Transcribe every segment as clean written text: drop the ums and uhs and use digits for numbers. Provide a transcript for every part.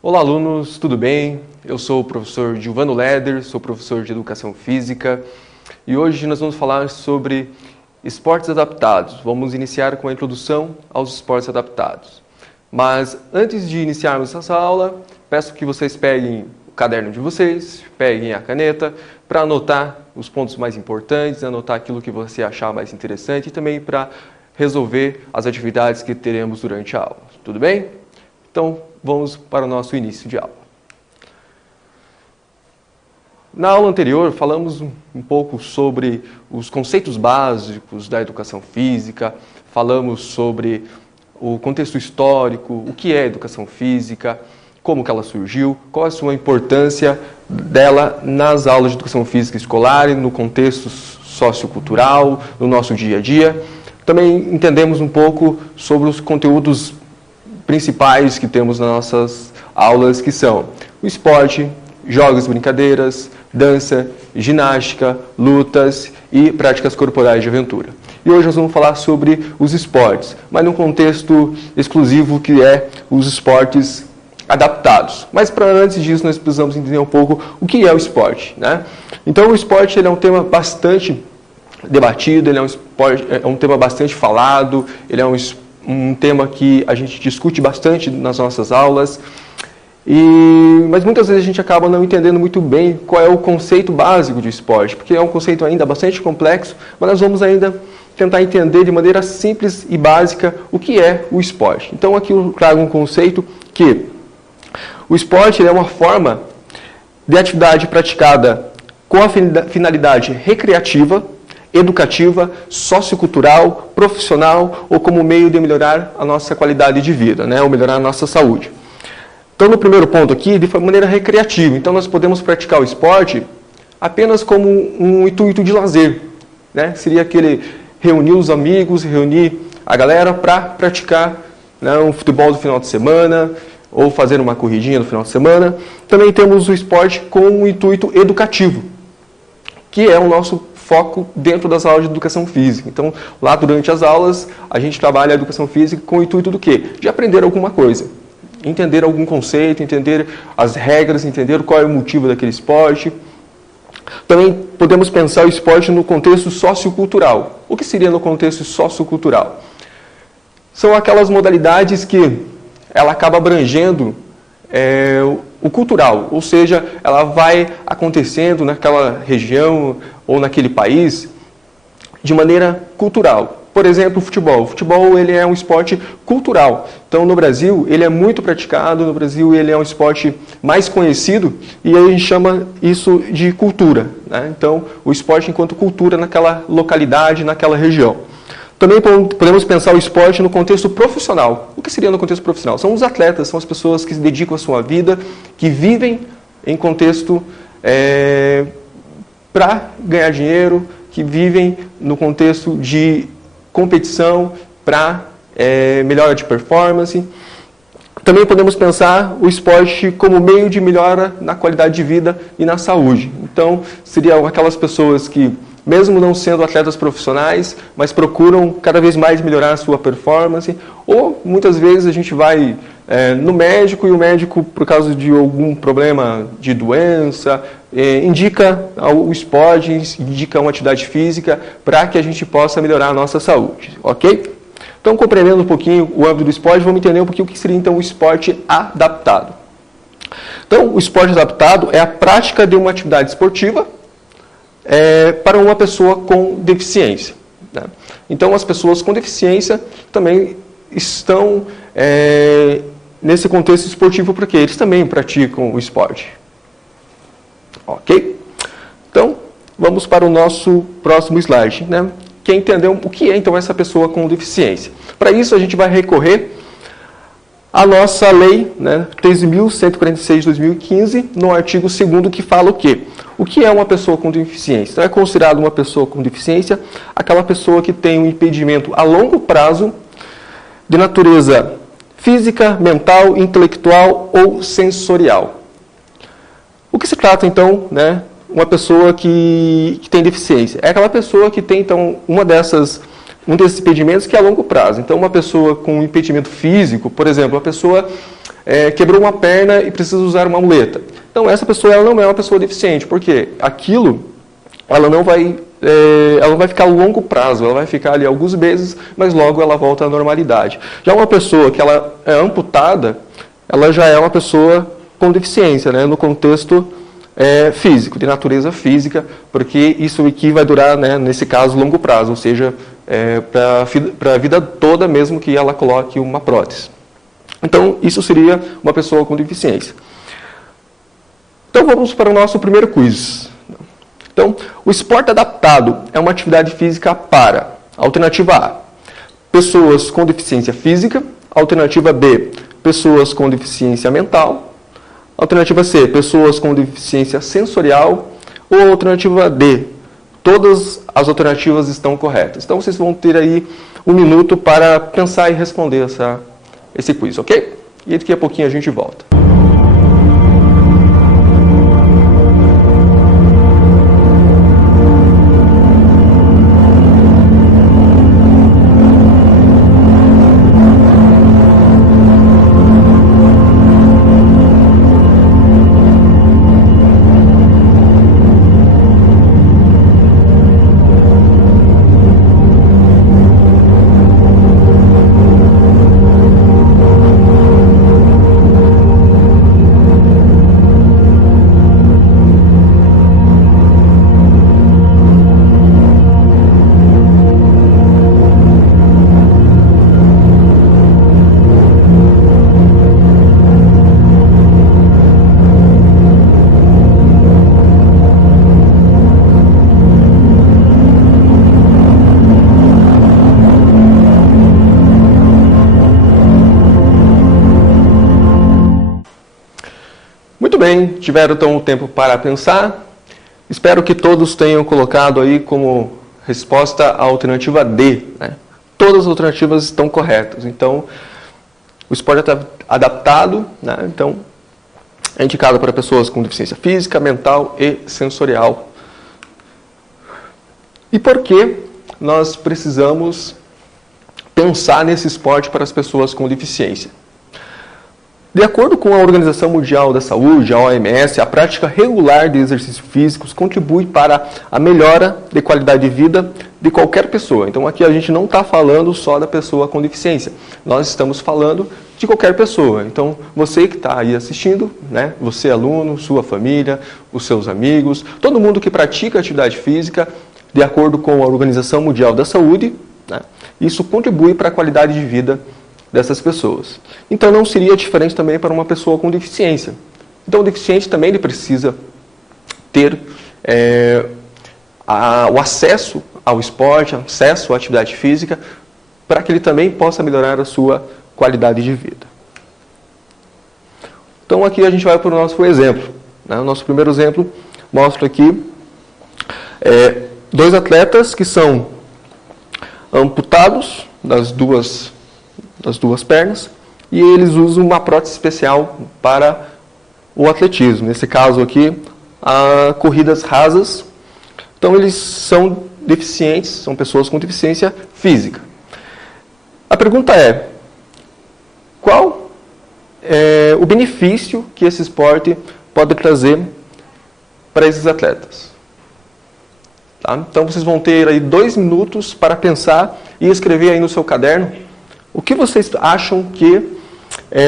Olá, alunos, tudo bem? Eu sou o professor Gilvano Leder, sou professor de Educação Física e hoje nós vamos falar sobre esportes adaptados. Vamos iniciar com a introdução aos esportes adaptados. Mas antes de iniciarmos essa aula, peço que vocês peguem o caderno de vocês, peguem a caneta para anotar os pontos mais importantes, anotar aquilo que você achar mais interessante e também para resolver as atividades que teremos durante a aula. Tudo bem? Então, vamos para o nosso início de aula. Na aula anterior, falamos um pouco sobre os conceitos básicos da educação física, falamos sobre o contexto histórico, o que é educação física, como que ela surgiu, qual a sua importância dela nas aulas de educação física escolar, no contexto sociocultural, no nosso dia a dia. Também entendemos um pouco sobre os conteúdos principais que temos nas nossas aulas, que são o esporte, jogos e brincadeiras, dança, ginástica, lutas e práticas corporais de aventura. E hoje nós vamos falar sobre os esportes, mas num contexto exclusivo que é os esportes adaptados. Mas para antes disso nós precisamos entender um pouco o que é o esporte, né? Então o esporte ele é um tema bastante debatido, ele é um tema bastante falado, ele é um tema que a gente discute bastante nas nossas aulas, mas muitas vezes a gente acaba não entendendo muito bem qual é o conceito básico de esporte, porque é um conceito ainda bastante complexo, mas nós vamos ainda tentar entender de maneira simples e básica o que é o esporte. Então aqui eu trago um conceito que o esporte é uma forma de atividade praticada com a finalidade recreativa, educativa, sociocultural, profissional ou como meio de melhorar a nossa qualidade de vida, né? Ou melhorar a nossa saúde. Então, no primeiro ponto aqui, de maneira recreativa. Então, nós podemos praticar o esporte apenas como um intuito de lazer, né? Seria aquele reunir os amigos, reunir a galera para praticar, né, um futebol do final de semana ou fazer uma corridinha no final de semana. Também temos o esporte com um intuito educativo, que é o nosso foco dentro das aulas de educação física. Então, lá durante as aulas, a gente trabalha a educação física com o intuito do quê? De aprender alguma coisa. Entender algum conceito, entender as regras, entender qual é o motivo daquele esporte. Também podemos pensar o esporte no contexto sociocultural. O que seria no contexto sociocultural? São aquelas modalidades que ela acaba abrangendo o cultural, ou seja, ela vai acontecendo naquela região ou naquele país de maneira cultural. Por exemplo, o futebol. O futebol ele é um esporte cultural. Então, no Brasil, ele é muito praticado, no Brasil ele é um esporte mais conhecido e a gente chama isso de cultura, né? Então, o esporte enquanto cultura naquela localidade, naquela região. Também podemos pensar o esporte no contexto profissional. O que seria no contexto profissional? São os atletas, são as pessoas que se dedicam a sua vida, que vivem em contexto para ganhar dinheiro, que vivem no contexto de competição para melhora de performance. Também podemos pensar o esporte como meio de melhora na qualidade de vida e na saúde. Então, seriam aquelas pessoas que, mesmo não sendo atletas profissionais, mas procuram cada vez mais melhorar a sua performance, ou muitas vezes a gente vai no médico e o médico, por causa de algum problema de doença, indica o esporte, indica uma atividade física para que a gente possa melhorar a nossa saúde, ok? Então, compreendendo um pouquinho o âmbito do esporte, vamos entender um pouquinho o que seria então o esporte adaptado. Então, o esporte adaptado é a prática de uma atividade esportiva para uma pessoa com deficiência, né? Então, as pessoas com deficiência também estão nesse contexto esportivo porque eles também praticam o esporte. Ok? Então, vamos para o nosso próximo slide, né? Que é entender o que é então essa pessoa com deficiência. Para isso, a gente vai recorrer à nossa lei, né, 13.146 de 2015, no artigo 2º, que fala o quê? O que é uma pessoa com deficiência? Então, é considerado uma pessoa com deficiência aquela pessoa que tem um impedimento a longo prazo de natureza física, mental, intelectual ou sensorial. O que se trata, então, né, uma pessoa que tem deficiência? É aquela pessoa que tem, então, um desses impedimentos que é a longo prazo. Então, uma pessoa com impedimento físico, por exemplo, a pessoa quebrou uma perna e precisa usar uma muleta. Então, essa pessoa ela não é uma pessoa deficiente, porque aquilo ela não vai ficar a longo prazo, ela vai ficar ali alguns meses, mas logo ela volta à normalidade. Já uma pessoa que ela é amputada, ela já é uma pessoa com deficiência, né, no contexto físico, de natureza física, porque isso aqui vai durar, né, nesse caso, longo prazo, ou seja, para a vida toda, mesmo que ela coloque uma prótese. Então, isso seria uma pessoa com deficiência. Então, vamos para o nosso primeiro quiz. Então, o esporte adaptado é uma atividade física para, alternativa A, pessoas com deficiência física, alternativa B, pessoas com deficiência mental, alternativa C, pessoas com deficiência sensorial, ou alternativa D, todas as alternativas estão corretas. Então, vocês vão ter aí 1 minuto para pensar e responder esse quiz, ok? E daqui a pouquinho a gente volta. Muito bem, tiveram então o tempo para pensar. Espero que todos tenham colocado aí como resposta a alternativa D, né? Todas as alternativas estão corretas. Então, o esporte adaptado, né? Então, é indicado para pessoas com deficiência física, mental e sensorial. E por que nós precisamos pensar nesse esporte para as pessoas com deficiência? De acordo com a Organização Mundial da Saúde, a OMS, a prática regular de exercícios físicos contribui para a melhora de qualidade de vida de qualquer pessoa. Então aqui a gente não está falando só da pessoa com deficiência, nós estamos falando de qualquer pessoa. Então você que está aí assistindo, né, você aluno, sua família, os seus amigos, todo mundo que pratica atividade física, de acordo com a Organização Mundial da Saúde, né, isso contribui para a qualidade de vida dessas pessoas. Então não seria diferente também para uma pessoa com deficiência. Então o deficiente também ele precisa ter o acesso ao esporte, acesso à atividade física, para que ele também possa melhorar a sua qualidade de vida. Então aqui a gente vai para o nosso exemplo, né? O nosso primeiro exemplo mostra aqui 2 atletas que são amputados das duas pernas, e eles usam uma prótese especial para o atletismo. Nesse caso aqui, corridas rasas. Então eles são deficientes, são pessoas com deficiência física. A pergunta é, qual é o benefício que esse esporte pode trazer para esses atletas? Tá? Então vocês vão ter aí 2 minutos para pensar e escrever aí no seu caderno o que vocês acham que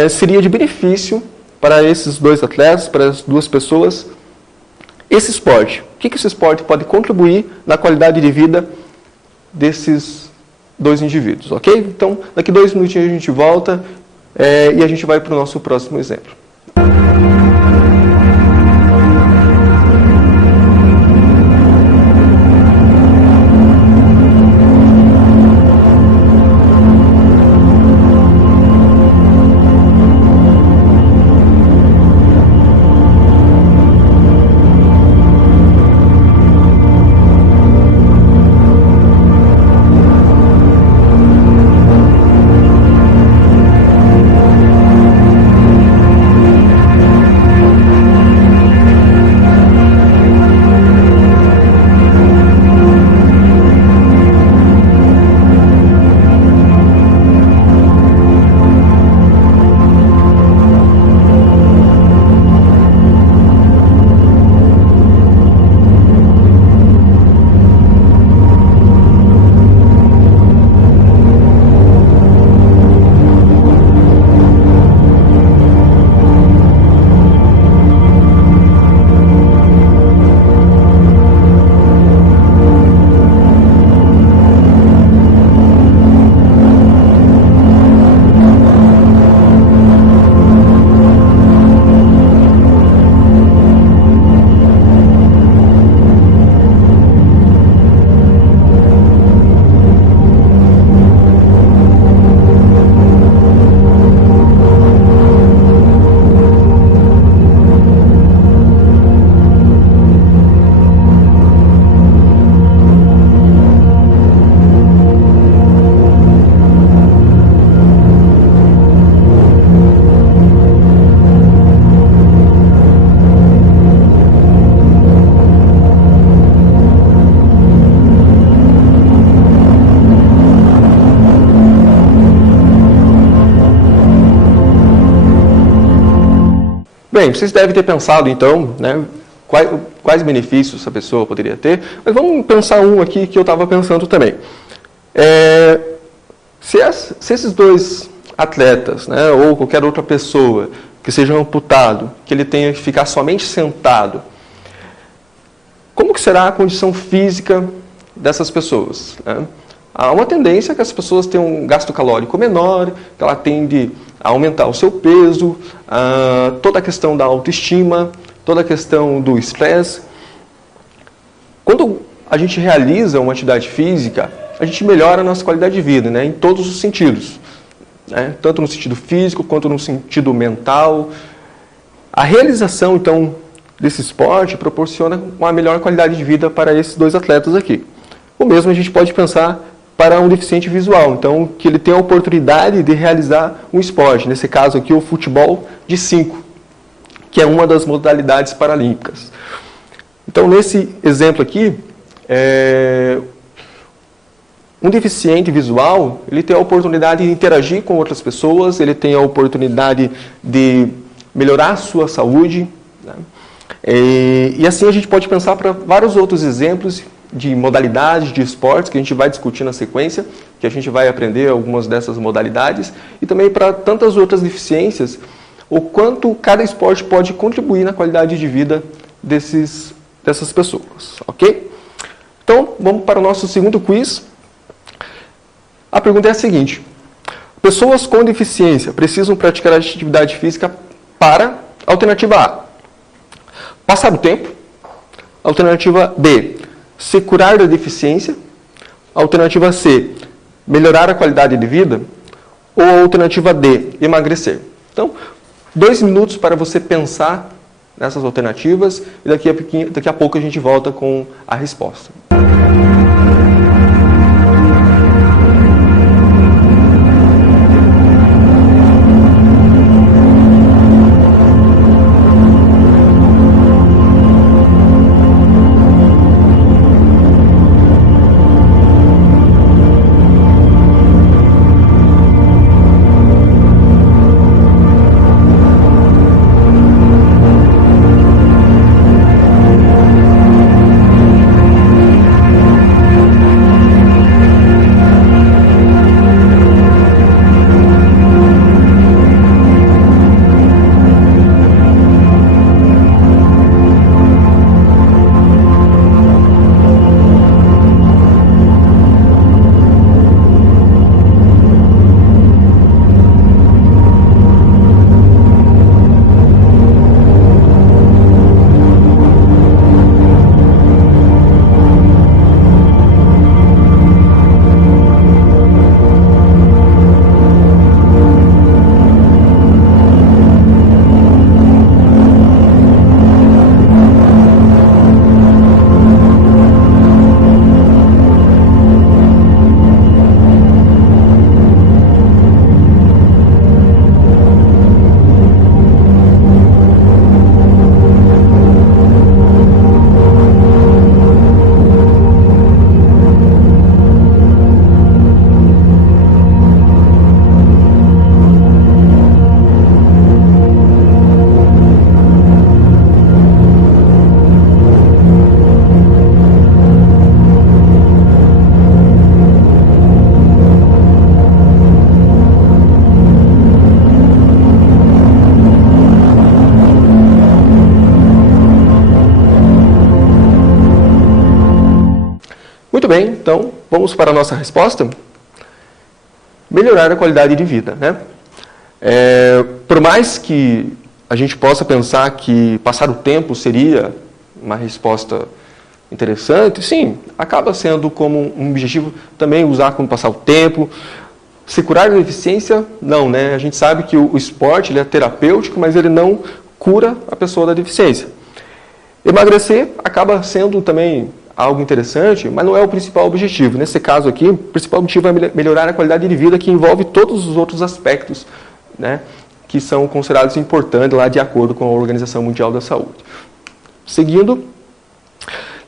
seria de benefício para esses 2 atletas, para as 2 pessoas, esse esporte. O que esse esporte pode contribuir na qualidade de vida desses 2 indivíduos, ok? Então, daqui 2 minutinhos a gente volta e a gente vai para o nosso próximo exemplo. Bem, vocês devem ter pensado, então, né, quais benefícios essa pessoa poderia ter, mas vamos pensar um aqui que eu estava pensando também. Se esses dois atletas, né, ou qualquer outra pessoa que seja amputado, que ele tenha que ficar somente sentado, como que será a condição física dessas pessoas, né? Há uma tendência que as pessoas tenham um gasto calórico menor, que ela tende a aumentar o seu peso, toda a questão da autoestima, toda a questão do estresse. Quando a gente realiza uma atividade física, a gente melhora a nossa qualidade de vida, né, em todos os sentidos, né, tanto no sentido físico quanto no sentido mental. A realização, então, desse esporte proporciona uma melhor qualidade de vida para esses dois atletas aqui. O mesmo a gente pode pensar para um deficiente visual, então, que ele tem a oportunidade de realizar um esporte, nesse caso aqui o futebol de 5, que é uma das modalidades paralímpicas. Então, nesse exemplo aqui, um deficiente visual, ele tem a oportunidade de interagir com outras pessoas, ele tem a oportunidade de melhorar a sua saúde, né? E assim a gente pode pensar para vários outros exemplos de modalidades de esportes que a gente vai discutir na sequência, que a gente vai aprender algumas dessas modalidades, e também para tantas outras deficiências, o quanto cada esporte pode contribuir na qualidade de vida dessas pessoas, ok? Então, vamos para o nosso segundo quiz. A pergunta é a seguinte: pessoas com deficiência precisam praticar atividade física para, alternativa A, passar o tempo, alternativa B, se curar da deficiência, alternativa C, melhorar a qualidade de vida, ou alternativa D, emagrecer. Então, 2 minutos para você pensar nessas alternativas e daqui a pouco a gente volta com a resposta. Muito bem, então vamos para a nossa resposta. Melhorar a qualidade de vida, né? Por mais que a gente possa pensar que passar o tempo seria uma resposta interessante, sim, acaba sendo como um objetivo também usar como passar o tempo. Se curar da deficiência, não, né? A gente sabe que o esporte ele é terapêutico, mas ele não cura a pessoa da deficiência. Emagrecer acaba sendo também algo interessante, mas não é o principal objetivo. Nesse caso aqui, o principal objetivo é melhorar a qualidade de vida, que envolve todos os outros aspectos, né, que são considerados importantes lá de acordo com a Organização Mundial da Saúde. Seguindo,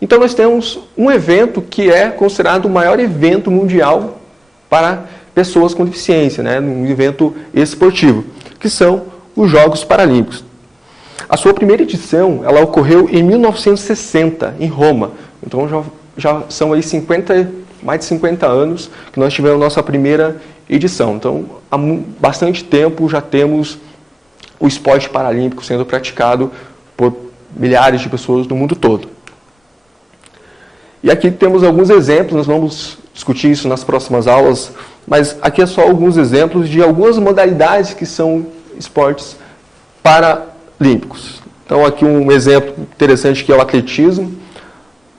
então nós temos um evento que é considerado o maior evento mundial para pessoas com deficiência, né, um evento esportivo, que são os Jogos Paralímpicos. A sua primeira edição, ela ocorreu em 1960, em Roma. Então já são aí mais de 50 anos que nós tivemos a nossa primeira edição. Então, há bastante tempo já temos o esporte paralímpico sendo praticado por milhares de pessoas no mundo todo. E aqui temos alguns exemplos, nós vamos discutir isso nas próximas aulas, mas aqui é só alguns exemplos de algumas modalidades que são esportes paralímpicos. Então, aqui um exemplo interessante que é o atletismo.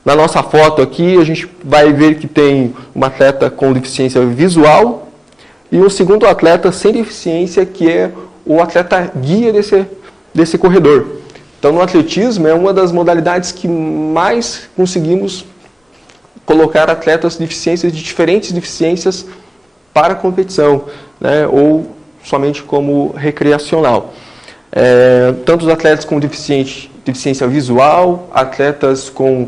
Na nossa foto aqui, a gente vai ver que tem uma atleta com deficiência visual e um segundo atleta sem deficiência, que é o atleta guia desse corredor. Então, no atletismo, é uma das modalidades que mais conseguimos colocar atletas de diferentes deficiências para a competição, né, ou somente como recreacional. Tanto os atletas com deficiência visual, atletas com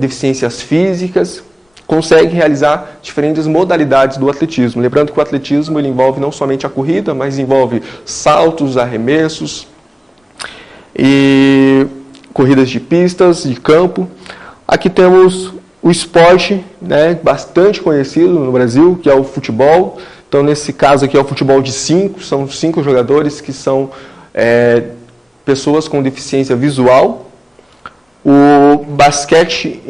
deficiências físicas, conseguem realizar diferentes modalidades do atletismo. Lembrando que o atletismo ele envolve não somente a corrida, mas envolve saltos, arremessos, e corridas de pistas, de campo. Aqui temos o esporte, né, bastante conhecido no Brasil, que é o futebol. Então, nesse caso aqui é o futebol de 5, são 5 jogadores que são pessoas com deficiência visual. O basquete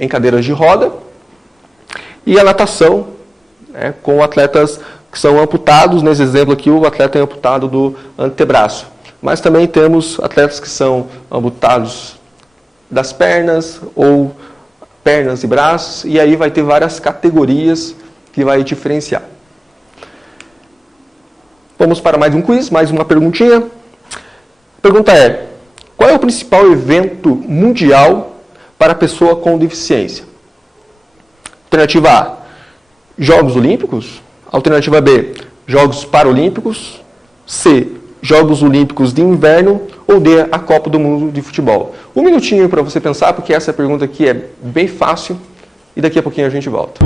em cadeiras de roda e a natação, né, com atletas que são amputados. Nesse exemplo aqui, o atleta é amputado do antebraço. Mas também temos atletas que são amputados das pernas ou pernas e braços, e aí vai ter várias categorias que vai diferenciar. Vamos para mais um quiz, mais uma perguntinha. A pergunta é: qual é o principal evento mundial para pessoa com deficiência? Alternativa A, Jogos Olímpicos. Alternativa B, Jogos Paralímpicos. C, Jogos Olímpicos de Inverno. Ou D, a Copa do Mundo de Futebol. Um minutinho para você pensar, porque essa pergunta aqui é bem fácil e daqui a pouquinho a gente volta.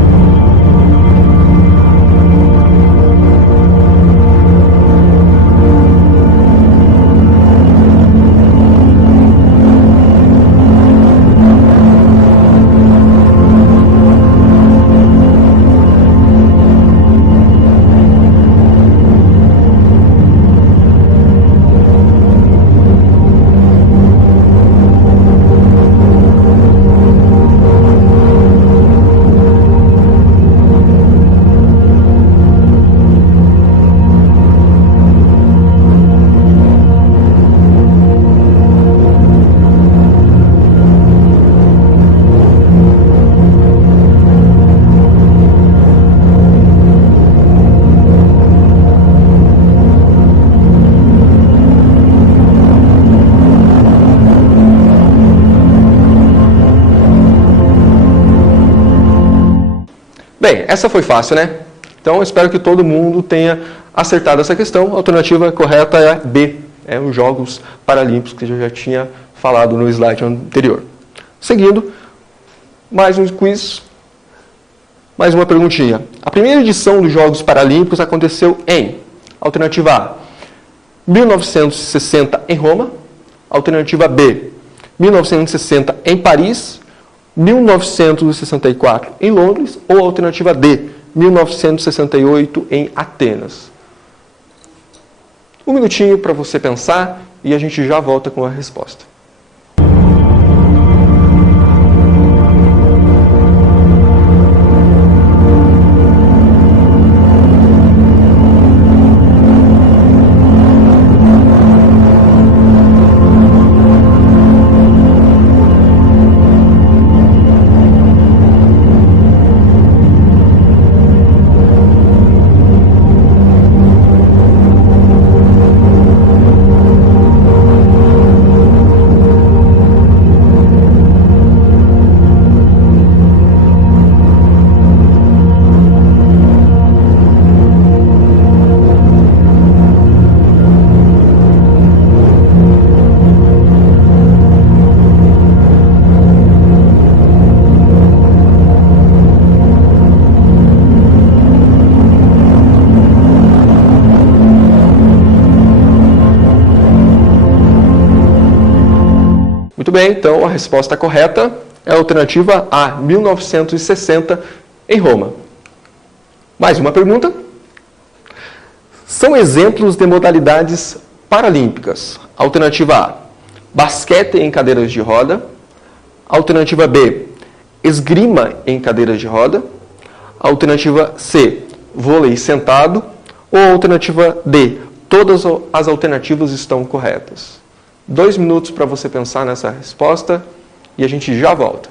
Bem, essa foi fácil, né? Então, eu espero que todo mundo tenha acertado essa questão. A alternativa correta é a B, os Jogos Paralímpicos, que eu já tinha falado no slide anterior. Seguindo, mais um quiz, mais uma perguntinha. A primeira edição dos Jogos Paralímpicos aconteceu em: alternativa A, 1960 em Roma. Alternativa B, 1960 em Paris. 1964 em Londres, ou alternativa D, 1968 em Atenas. Um minutinho para você pensar e a gente já volta com a resposta. Muito bem, então a resposta correta é a alternativa A, 1960, em Roma. Mais uma pergunta. São exemplos de modalidades paralímpicas. Alternativa A, basquete em cadeiras de roda. Alternativa B, esgrima em cadeiras de roda. Alternativa C, vôlei sentado. Ou alternativa D, todas as alternativas estão corretas. 2 minutos para você pensar nessa resposta e a gente já volta.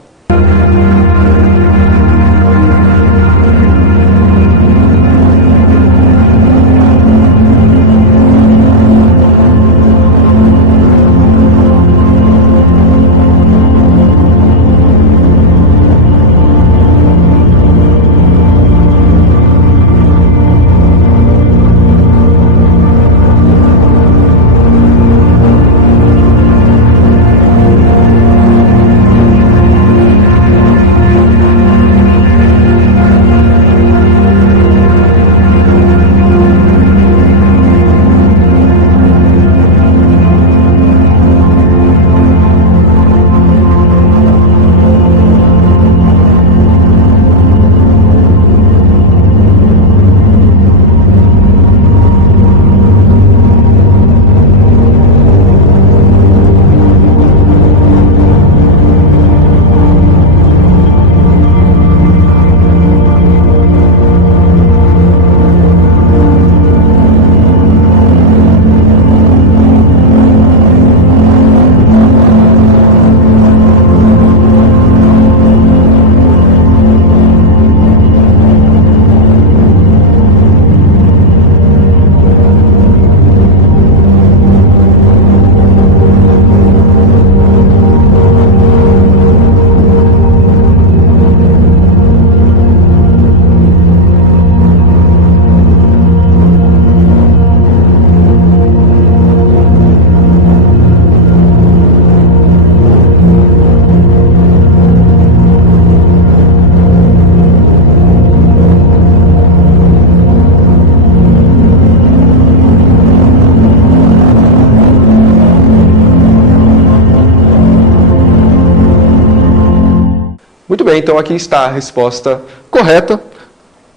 Muito bem, então aqui está a resposta correta.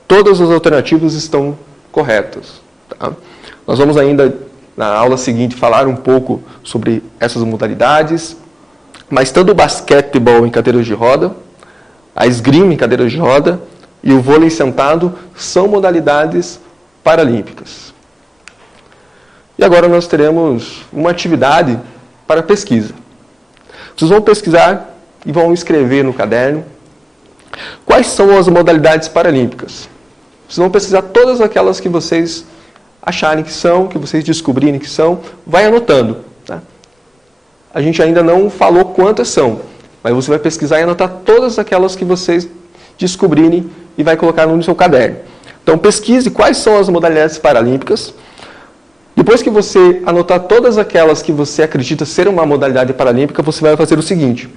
Todas as alternativas estão corretas. Tá? Nós vamos ainda, na aula seguinte, falar um pouco sobre essas modalidades, mas tanto o basquetebol em cadeiras de roda, a esgrima em cadeiras de roda e o vôlei sentado são modalidades paralímpicas. E agora nós teremos uma atividade para pesquisa. Vocês vão pesquisar e vão escrever no caderno quais são as modalidades paralímpicas. Vocês vão pesquisar todas aquelas que vocês acharem que são, que vocês descobrirem que são, vai anotando. Tá? A gente ainda não falou quantas são, mas você vai pesquisar e anotar todas aquelas que vocês descobrirem e vai colocar no seu caderno. Então pesquise quais são as modalidades paralímpicas. Depois que você anotar todas aquelas que você acredita ser uma modalidade paralímpica, você vai fazer o seguinte.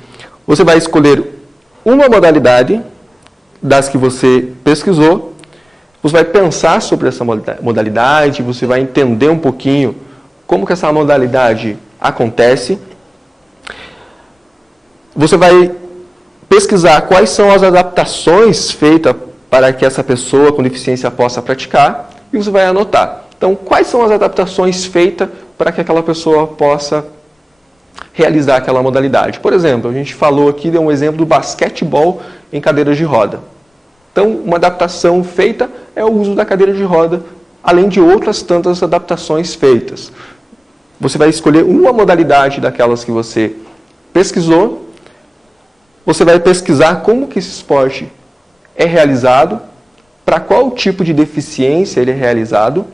Você vai escolher uma modalidade das que você pesquisou, você vai pensar sobre essa modalidade, você vai entender um pouquinho como que essa modalidade acontece. Você vai pesquisar quais são as adaptações feitas para que essa pessoa com deficiência possa praticar e você vai anotar. Então, quais são as adaptações feitas para que aquela pessoa possa realizar aquela modalidade? Por exemplo, a gente falou aqui, deu um exemplo do basquetebol em cadeiras de roda. Então, uma adaptação feita é o uso da cadeira de roda, além de outras tantas adaptações feitas. Você vai escolher uma modalidade daquelas que você pesquisou, você vai pesquisar como que esse esporte é realizado, para qual tipo de deficiência ele é realizado,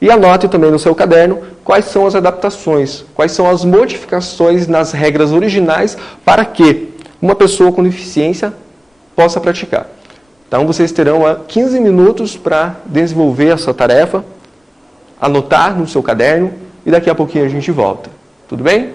e anote também no seu caderno quais são as adaptações, quais são as modificações nas regras originais para que uma pessoa com deficiência possa praticar. Então, vocês terão 15 minutos para desenvolver essa tarefa, anotar no seu caderno e daqui a pouquinho a gente volta. Tudo bem?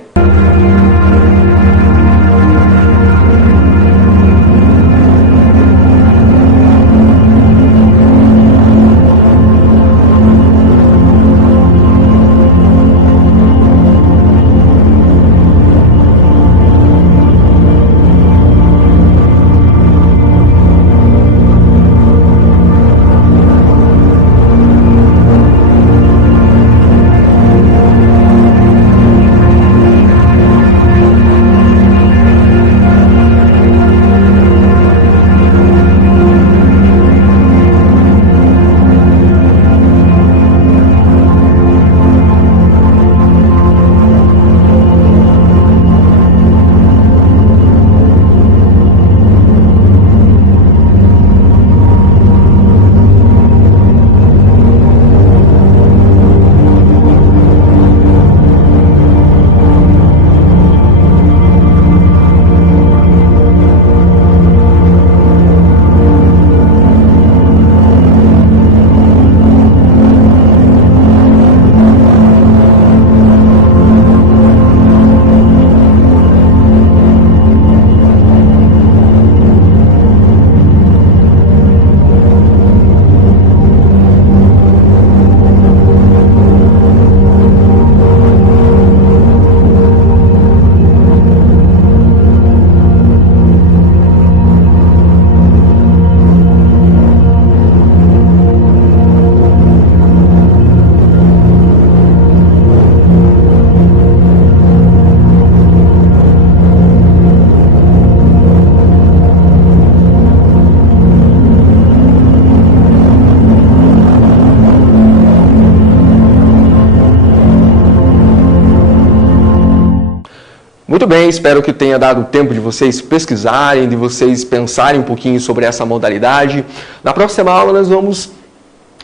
Muito bem, espero que tenha dado tempo de vocês pesquisarem, de vocês pensarem um pouquinho sobre essa modalidade. Na próxima aula nós vamos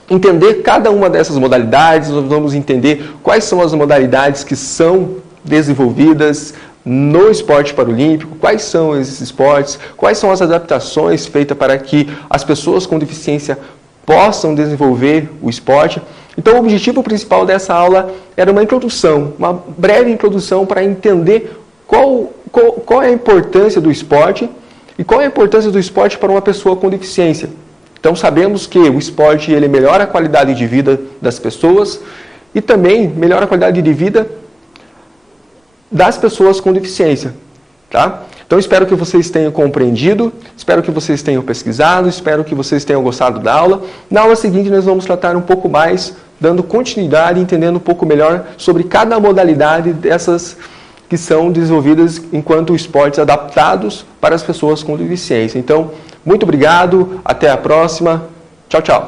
entender cada uma dessas modalidades, nós vamos entender quais são as modalidades que são desenvolvidas no esporte paralímpico, quais são esses esportes, quais são as adaptações feitas para que as pessoas com deficiência possam desenvolver o esporte. Então, o objetivo principal dessa aula era uma introdução, uma breve introdução para entender qual é a importância do esporte e qual é a importância do esporte para uma pessoa com deficiência. Então, sabemos que o esporte ele melhora a qualidade de vida das pessoas e também melhora a qualidade de vida das pessoas com deficiência. Tá? Então, espero que vocês tenham compreendido, espero que vocês tenham pesquisado, espero que vocês tenham gostado da aula. Na aula seguinte, nós vamos tratar um pouco mais, dando continuidade, entendendo um pouco melhor sobre cada modalidade dessas que são desenvolvidas enquanto esportes adaptados para as pessoas com deficiência. Então, muito obrigado, até a próxima. Tchau, tchau.